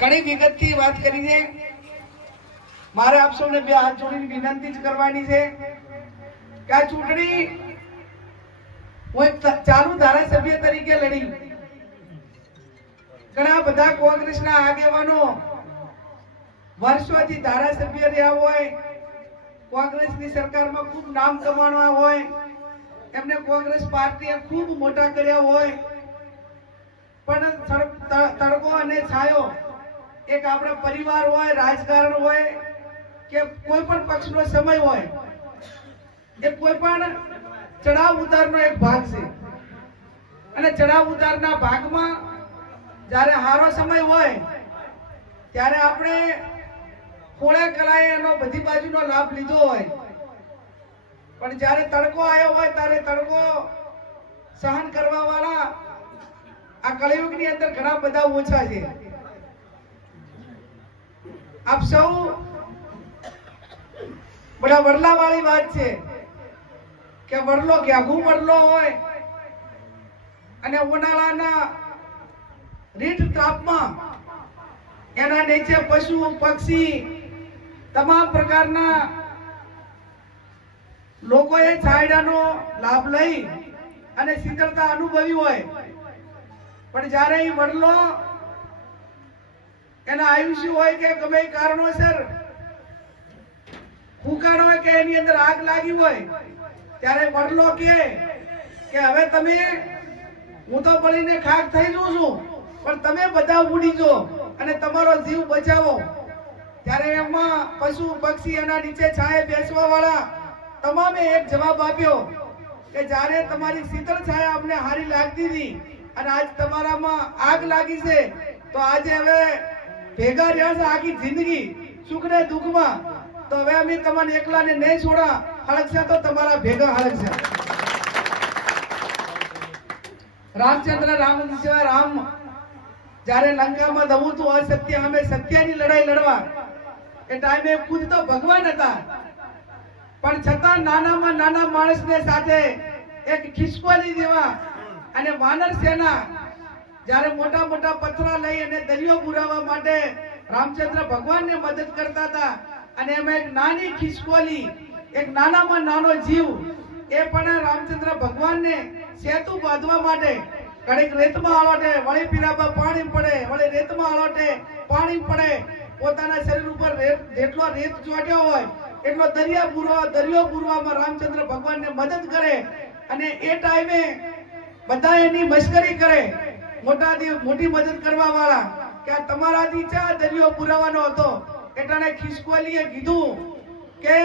ઘણી વિગતથી વાત કરી છે. મારે આપ સૌને બે હાથ જોડીને વિનંતી જ કરવાની છે કે આ ચૂંટણી હું એક ચાલુ ધારાસભ્ય તરીકે લડી. ઘણા બધા કોંગ્રેસના આગેવાનો વર્ષોથી ધારાસભ્ય રહ્યા હોય, કોંગ્રેસની સરકારમાં ખૂબ નામ કમાણવા હોય, એમને કોંગ્રેસ પાર્ટીએ ખૂબ મોટા કર્યા હોય, પણ તડકો અને છાયો એક આપણા પરિવાર હોય, રાજકારણ હોય, કે કોઈ પણ પક્ષનો સમય હોય, એ કોઈ પણ ચડાવ ઉતારનો એક ભાગ છે. અને ચડાવ ઉતારના ભાગમાં જ્યારે હારો સમય હોય, ત્યારે આપણે ખોળે કલાએ એનો બધી બાજુનો લાભ લીધો હોય. પણ જ્યારે તડકો આવ્યો હોય, ત્યારે તડકો સહન કરવાવાળા આ કળિયુગની અંદર ઘણા બધા ઓછા છે. આપ સૌ બધા વડલા વાળી વાત છે કે વડલો ઘેઘું વડલો હોય અને ઉનાળાના રીત તાપમાં એના નીચે પશુ, પક્ષી તમામ પ્રકારના લોકોએ છાયડાનો લાભ લઈ અને શીતળતા અનુભવી હોય. પણ જ્યારે એ વડલો એના આયુષ્ય હોય કે ગમે કારણોસર, ફૂકાણ હોય કે એની અંદર આગ લાગી હોય, ત્યારે વડલો કે હવે તમે, હું તો બળીને ખાક થઈ જઉં છું, પણ તમે બધા ઉડી જો અને તમારો જીવ બચાવો. ત્યારે એમાં પશુ, પક્ષી એના નીચે છાંયે બેસવા વાળા તમામે એક જવાબ આપ્યો કે જ્યારે તમારી શીતળ છાયા અમને હારી લાગતી હતી અને આજ તમારામાં આગ લાગી છે, તો આજે હવે ભેગા રહ્યા છે આખી જિંદગી. સુખ ને દુઃખમાં. તો હવે અમે તમને એકલાને નહીં છોડા. હળગશે તો તમારા ભેગા હળગશે. રામચંદ્ર રામ સિવાય રામ. જ્યારે લંકામાં દવું તું અસત્ય, અમે સત્યની લડાઈ લડવા. એ ટાઈમે ખુદ તો ભગવાન હતા. પણ છતાં નાનામાં નાના માણસને સાથે એક ખિસકોલી જેવા અને વાનર સેના જ્યારે મોટા મોટા પથરા લઈ અને દરિયો પુરાવા માટે રામચંદ્ર ભગવાનને મદદ કરતા હતા. અને એમાં એક નાની ખિસકોલી, એક નાનામાં નાનો જીવ, એ પણ રામચંદ્ર ભગવાનને સેતુ બાંધવા માટે ઘડીક રેતમાં આલોટે વળી પીરાબા પાણી પડે, વળી રેતમાં આલોટે પાણી પડે. પોતાના શરીર ઉપર રેત, જેટલો રેત ચોટ્યો હોય, એટલો દરિયા પૂરવા, દરિયો પૂરવામાં રામચંદ્ર ભગવાનને મદદ કરે. અને એ ટાઈમે બધા એની મશ્કરી કરે. મોટાથી મોટી મદદ કરવા વાળા કે આ તમારાથી ચા દરિયો પુરાવાનો હતો. એટલે ખિસકોલીએ કીધું કે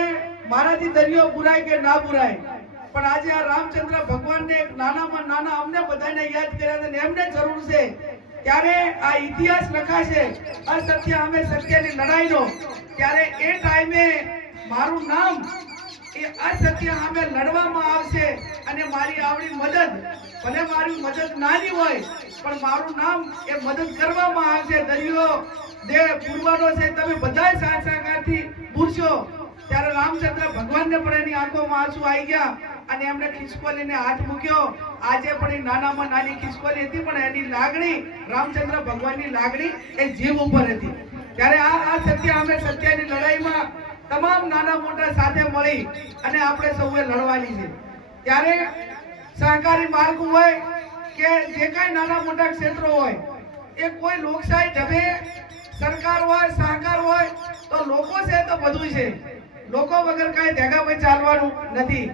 મારાથી દરિયો પુરાય કે ના પુરાય. પણ આજે આ રામચંદ્ર ભગવાનને એક નાનામાં નાના અમને બધાને યાદ કર્યા અને એમને જરૂર છે. ત્યારે આ ઇતિહાસ લખાશે, અસત્ય અમે સત્યની લડાઈનો. ત્યારે એ ટાઈમે મારું નામ એ અસત્ય સામે લડવામાં આવશે અને મારી આવડી મદદ, ભલે મારી મદદ નાની હોય, પણ મારું નામ એ મદદ કરવામાં આવશે. દરિયો જે પૂરવાનો છે, તમે બધા સાથ સહકારથી પૂરશો. ત્યારે રામચંદ્ર ભગવાનને પણ એની આંખોમાં આંસુ આવી ગયા અને એમણે ખિસકોલીને હાથ મૂક્યો. આજે પણ એ નાનામાં નાની ખિસકોલી હતી, પણ એની લાગણી, રામચંદ્ર ભગવાનની લાગણી એ જીવ ઉપર હતી. ત્યારે આ આ સત્ય અમે સત્યની લડાઈમાં તમામ નાના મોટા સાથે મળી અને આપણે સૌએ લડવાની છે. ત્યારે સહકારી માળખું હોય કે જે કાંઈ નાના મોટા ક્ષેત્રો હોય, એ કોઈ લોકશાહી ઢબે સરકાર હોય, સહકાર હોય, તો લોકો છે તો બધું છે. લોકો વગર કાંઈ ભેગા ભાઈ ચાલવાનું નથી.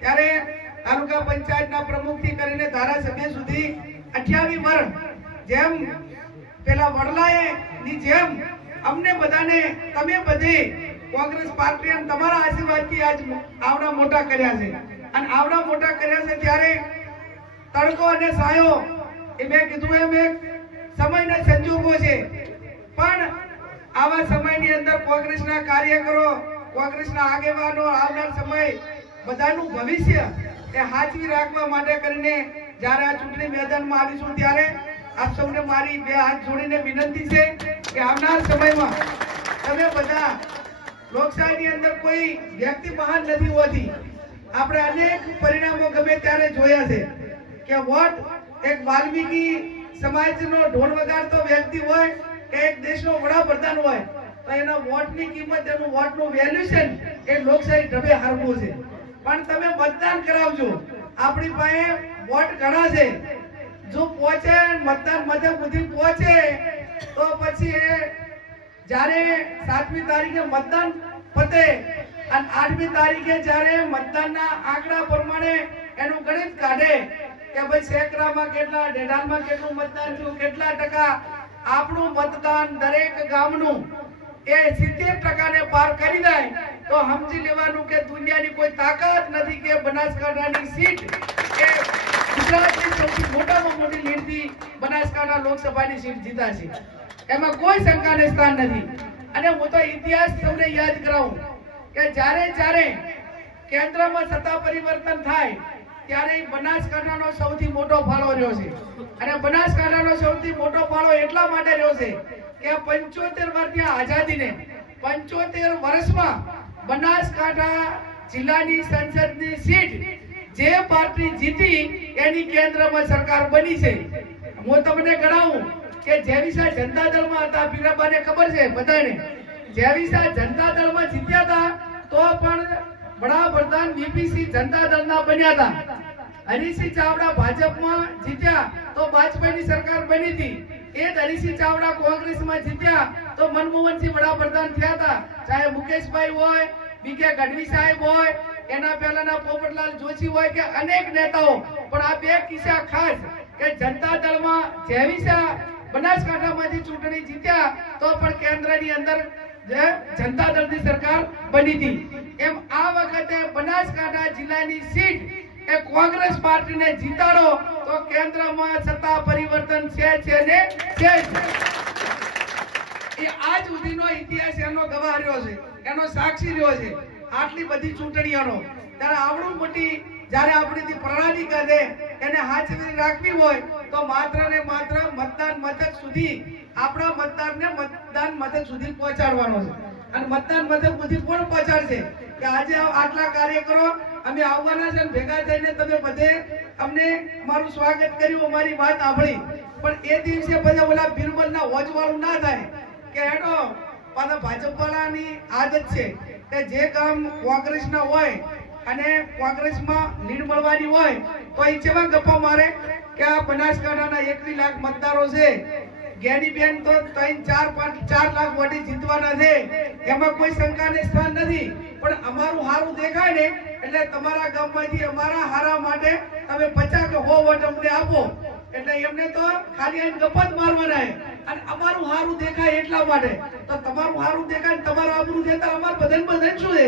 ત્યારે તાલુકા પંચાયતના પ્રમુખથી કરીને ધારાસભ્ય સુધી અઠ્યાવીસ વર્ષ જેમ પેલા વડલાએ ની જેમ અમને બધાને, તમે બધે કોંગ્રેસ પાર્ટી અને તમારા આશીર્વાદથી આજ આવડા મોટા કર્યા છે. અને આવડા મોટા કર્યા છે ત્યારે તડકો અને સાયો, એ મેં કીધું એમ એક સમયના સંજોગો છે. પણ આવા સમયની અંદર કોંગ્રેસના કાર્યકરો, કોંગ્રેસના આગેવાનો આવનાર સમય બધાનું ભવિષ્ય એ હાજરી રાખવા માટે કરીને જ્યારે આ ચૂંટણી મેદાનમાં આવીશું ત્યારે આપ સૌને મારી બે હાથ જોડીને વિનંતી છે કે આવનાર સમયમાં તમે બધા લોકશાહીની અંદર કોઈ વ્યક્તિ મહાન નથી હોતી આપણે અનેક પરિણામો ગમે ત્યારે જોયા છે કે વોટ એક વાલ્મીકી સમાજનો ઢોલ વગાડતો વ્યક્તિ હોય કે એક દેશનો વડાપ્રધાન હોય, તો એના વોટની કિંમત, એનું વોટનું વેલ્યુશન એ લોકશાહી ઢબે હારવું છે. પણ તમે મતદાન કરાવજો. આપણી પાસે વોટ ઘણા છે. જો પહોંચે, મતદાન મધ્યમ સુધી પહોંચે, તો પછી એ જ્યારે સાતમી તારીખે મતદાન પતે અને આઠમી તારીખે જ્યારે મતદાનના આંકડા પ્રમાણે એનું ગણિત કાઢે કે ભાઈ સેકરામાં કેટલા, ડેડાલમાં કેટલું મતદાન થયું, કેટલા ટકા આપણું મતદાન દરેક ગામનું એ સિત્તેર ટકાને પાર કરી જાય, તો સમજી લેવાનું કે દુનિયાની કોઈ તાકાત નથી કે બનાસકાંઠાની સીટ કે ગુજરાતની સૌથી મોટામાં મોટી લીડથી બનાસકાંઠા લોકસભાની સીટ જીતાશે. એમાં કોઈ શંકાને સ્થાન નથી. અને હું તો ઇતિહાસ સૌને યાદ કરાવું કે જ્યારે જ્યારે કેન્દ્રમાં સત્તા પરિવર્તન થાય ત્યારે બનાસકાંઠાનો સૌથી મોટો ફાળો રહ્યો છે. અને બનાસકાંઠાનો સૌથી મોટો ફાળો એટલા માટે રહ્યો છે કે પંચોતેર વર્ષની આઝાદીને પંચોતેર વર્ષમાં બનાસકાંઠા જિલ્લાની સંસદની સીટ જે પાર્ટી જીતી એની કેન્દ્રમાં સરકાર બની છે. હું તમને ગણાવું કે જેવીસા જનતા દળમાં હતા, પીરાબાને ખબર છે બધાને? જેવીસા જનતા દળમાં જીત્યા હતા, તો પણ વડાપ્રધાન બીપીસી જનતા દળના બન્યા હતા. હરીસિંહ ચાવડા ભાજપમાં જીત્યા, તો વાજપેયીની સરકાર બની હતી. એ જ હરીસિંહ ચાવડા કોંગ્રેસમાં જીત્યા, તો મનમોહનસિંહ વડાપ્રધાન થયા હતા. ચાહે મુકેશભાઈ હોય, બીકે ગઢવી સાહેબ હોય, એના પહેલાના પોપટલાલ જોશી હોય કે અનેક નેતાઓ. પણ આ બે કિસ્સા ખાસ કે જનતા દળમાં જેવીસા બનાસકાંઠામાંથી ચૂંટણી જીત્યા તો પણ કેન્દ્રની અંદર જે જનતા દળની સરકાર બની હતી. એમ આ વખતે બનાસકાંઠા જિલ્લાની સીટ એ કોંગ્રેસ પાર્ટીને જીતાડો તો કેન્દ્રમાં સત્તા પરિવર્તન છે છે ને? છે એ આજ સુધીનો ઇતિહાસ એનો ગવાહ રહ્યો છે, એનો સાક્ષી રહ્યો છે આટલી બધી ચૂંટણીઓનો. ત્યારે આવડું મોટી જ્યારે આપણી પ્રણાલી કરે એને હાજરી રાખવી હોય તો માત્ર ને માત્ર મતદાન મથક સુધી આપણા મતદારને મતદાન મથક સુધી પહોંચાડવાનો છે. અને મતદાન મથક સુધી કોણ પહોંચાડશે? કે આજે આટલા કાર્યકરો અમે આવવાના છે ભેગા થઈને તમે બધે અમને મારું સ્વાગત કર્યું, અમારી વાત સાંભળી. પણ એ દિવસે બધા ઓલા બિરબલના હોજવાળું ના થાય કે હેડો, પાછા ભાજપવાળાની આદત છે કે જે કામ કોંગ્રેસના હોય અને કોંગ્રેસમાં લીડ મળવાની હોય તો એ ગપ્પા મારે? કે આ બનાસકાંઠાના એકવી લાખ મતદારો છે. ગેનીબેન તો ત્રણ, ચાર, પાંચ, ચાર લાખ વોટે જીતવાના છે. એમાં કોઈ શંકાને સ્થાન નથી. પણ અમારું હારું દેખાય ને, એટલે તમારા ગામમાંથી અમારા હારા માટે તમે પચાસ કે વોટ અમને આપો. એટલે એમને તો ખાલી આઈને ગપ જ મારવાના અને અમારું હારું દેખાય એટલા માટે. તો તમારું હારું દેખાય તમારું આબરું દેતા અમારું બધાને બધાને શું છે?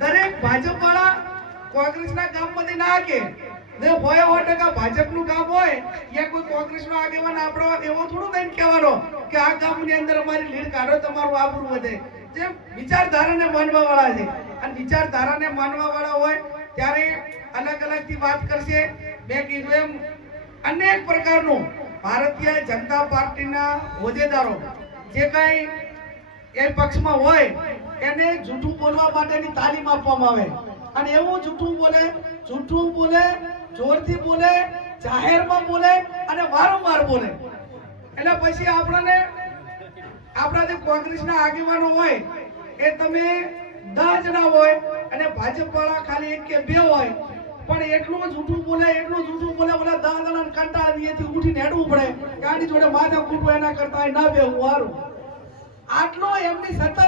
દરેક ભાજપ વાળા કોંગ્રેસના કામમાંથી ના કે ને હોય સો ટકા ભાજપનું કામ હોય યા કોઈ કોંગ્રેસનો આગેવાન આપણો એવો થોડું થઈને કહેવાનો કે આ ગામની અંદર અમારી લીડ કાઢો, તમારું આબરૂ વધે. જે વિચારધારાને માનવા વાળા છે. અને વિચારધારાને માનવા વાળા હોય, ત્યારે અલગ અલગથી વાત કરશે. મેં કીધું એમ, અનેક પ્રકારનું ભારતીય જનતા પાર્ટીના હોદ્દેદારો જે કાંઈ એ પક્ષમાં હોય, એને જૂઠું બોલવા માટેની તાલીમ આપવામાં આવે. અને એવું જૂઠું બોલે જૂઠું બોલે, જોરથી બોલે, જાહેરમાં બોલે અને વારંવાર બોલે. એટલે પછી આપણને, આપણા જે કોંગ્રેસના આગેવાનો હોય, એ તમે દસ જણા હોય અને ભાજપ વાળા ખાલી એક કે બે હોય, પણ એટલું જૂઠું બોલે, એટલું જૂઠું બોલે, બધા દસ જણા કંટાળ અહીંયાથી ઉઠીને હેડવું પડે ગાડી જોડે માથા કૂટવું એના કરતા હોય ના બેહવું વારું આટલો એમની સતત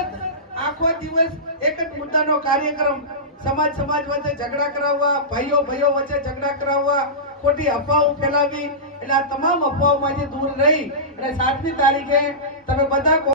આખો દિવસ એક જ મુદ્દાનો કાર્યક્રમ સમાજ સમાજ વચ્ચે ઝઘડા કરાવવા, ભાઈઓ ભાઈઓ વચ્ચે ઝઘડા કરાવવા, ખોટી અફવાઓ ફેલાવી, એટલે આ તમામ અફવાઓમાંથી દૂર રહી. અને સાતમી તારીખે તમે બધા